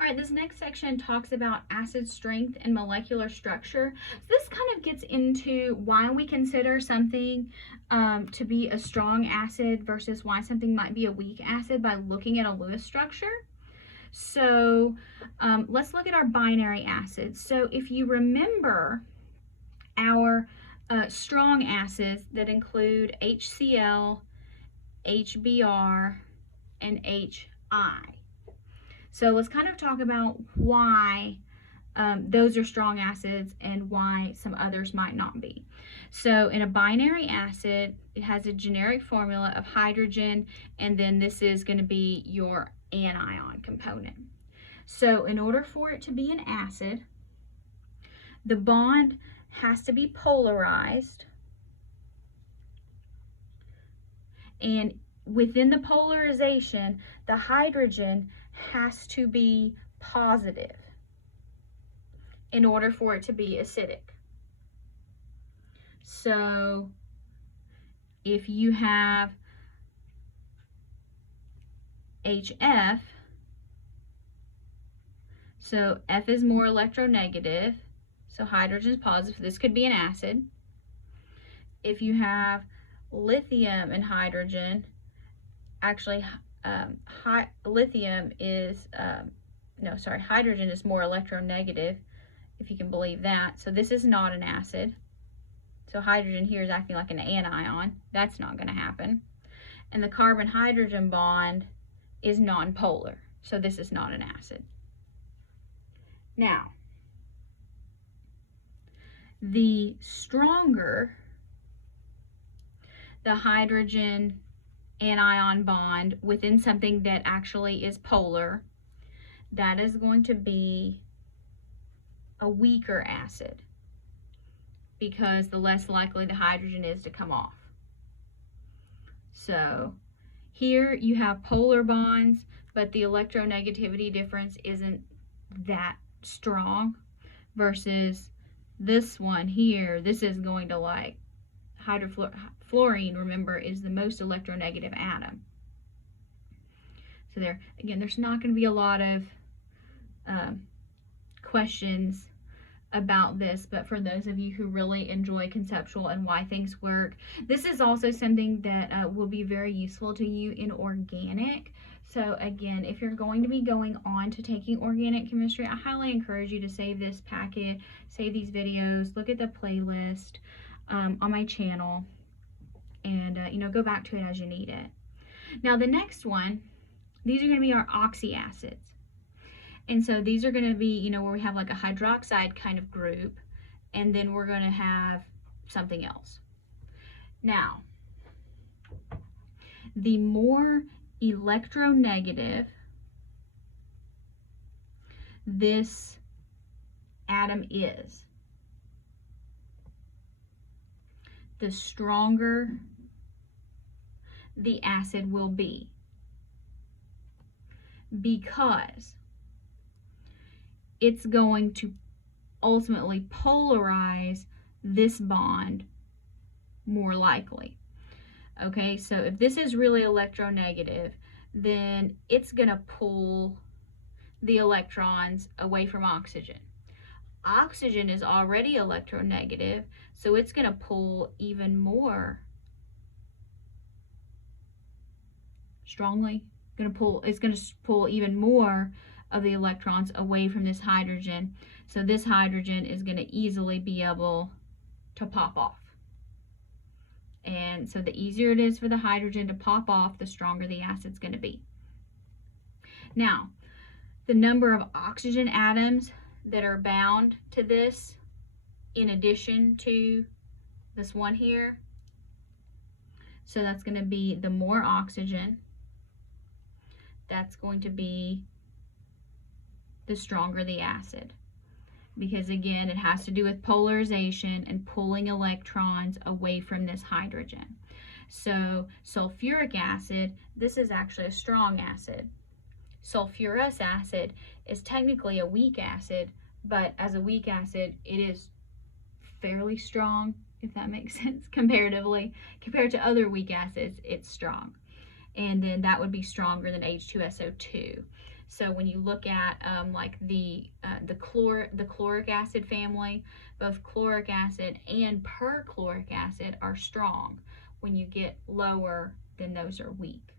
All right, this next section talks about acid strength and molecular structure. So this kind of gets into why we consider something to be a strong acid versus why something might be a weak acid by looking at a Lewis structure. So let's look at our binary acids. So if you remember our strong acids that include HCl, HBr, and HI. So let's kind of talk about why those are strong acids and why some others might not be. So in a binary acid, it has a generic formula of hydrogen, and then this is going to be your anion component. So in order for it to be an acid, the bond has to be polarized, and within the polarization, the hydrogen has to be positive in order for it to be acidic. So if you have HF, so F is more electronegative, so hydrogen is positive. This could be an acid. If you have lithium and hydrogen, actually hydrogen is more electronegative, if you can believe that. So this is not an acid. So hydrogen here is acting like an anion. That's not going to happen. And the carbon-hydrogen bond is nonpolar. So this is not an acid. Now, the stronger the hydrogen anion bond within something that actually is polar, that is going to be a weaker acid because the less likely the hydrogen is to come off. So here you have polar bonds, but the electronegativity difference isn't that strong versus this one here. This is going to like fluorine, remember, is the most electronegative atom. So there, again, there's not going to be a lot of questions about this, but for those of you who really enjoy conceptual and why things work, this is also something that will be very useful to you in organic. So again, if you're going to be going on to taking organic chemistry, I highly encourage you to save this packet, save these videos, look at the playlist on my channel, and go back to it as you need it. Now the next one, these are going to be our oxy acids. And so these are going to be, where we have like a hydroxide kind of group, and then we're going to have something else. Now, the more electronegative this atom is, the stronger the acid will be, because it's going to ultimately polarize this bond more likely. Okay, so if this is really electronegative, then it's going to pull the electrons away from oxygen. Oxygen is already electronegative, so it's going to pull even more strongly. It's going to pull even more of the electrons away from this hydrogen. So this hydrogen is going to easily be able to pop off. And so the easier it is for the hydrogen to pop off, the stronger the acid's going to be. Now, the number of oxygen atoms that are bound to this, in addition to this one here, so that's going to be the more oxygen, that's going to be the stronger the acid, because again, it has to do with polarization and pulling electrons away from this hydrogen. So sulfuric acid, this is actually a strong acid. Sulfurous acid is technically a weak acid, but as a weak acid, it is fairly strong, if that makes sense, comparatively. Compared to other weak acids, it's strong. And then that would be stronger than H2SO2. So when you look at like the chloric acid family, both chloric acid and perchloric acid are strong. When you get lower, then those are weak.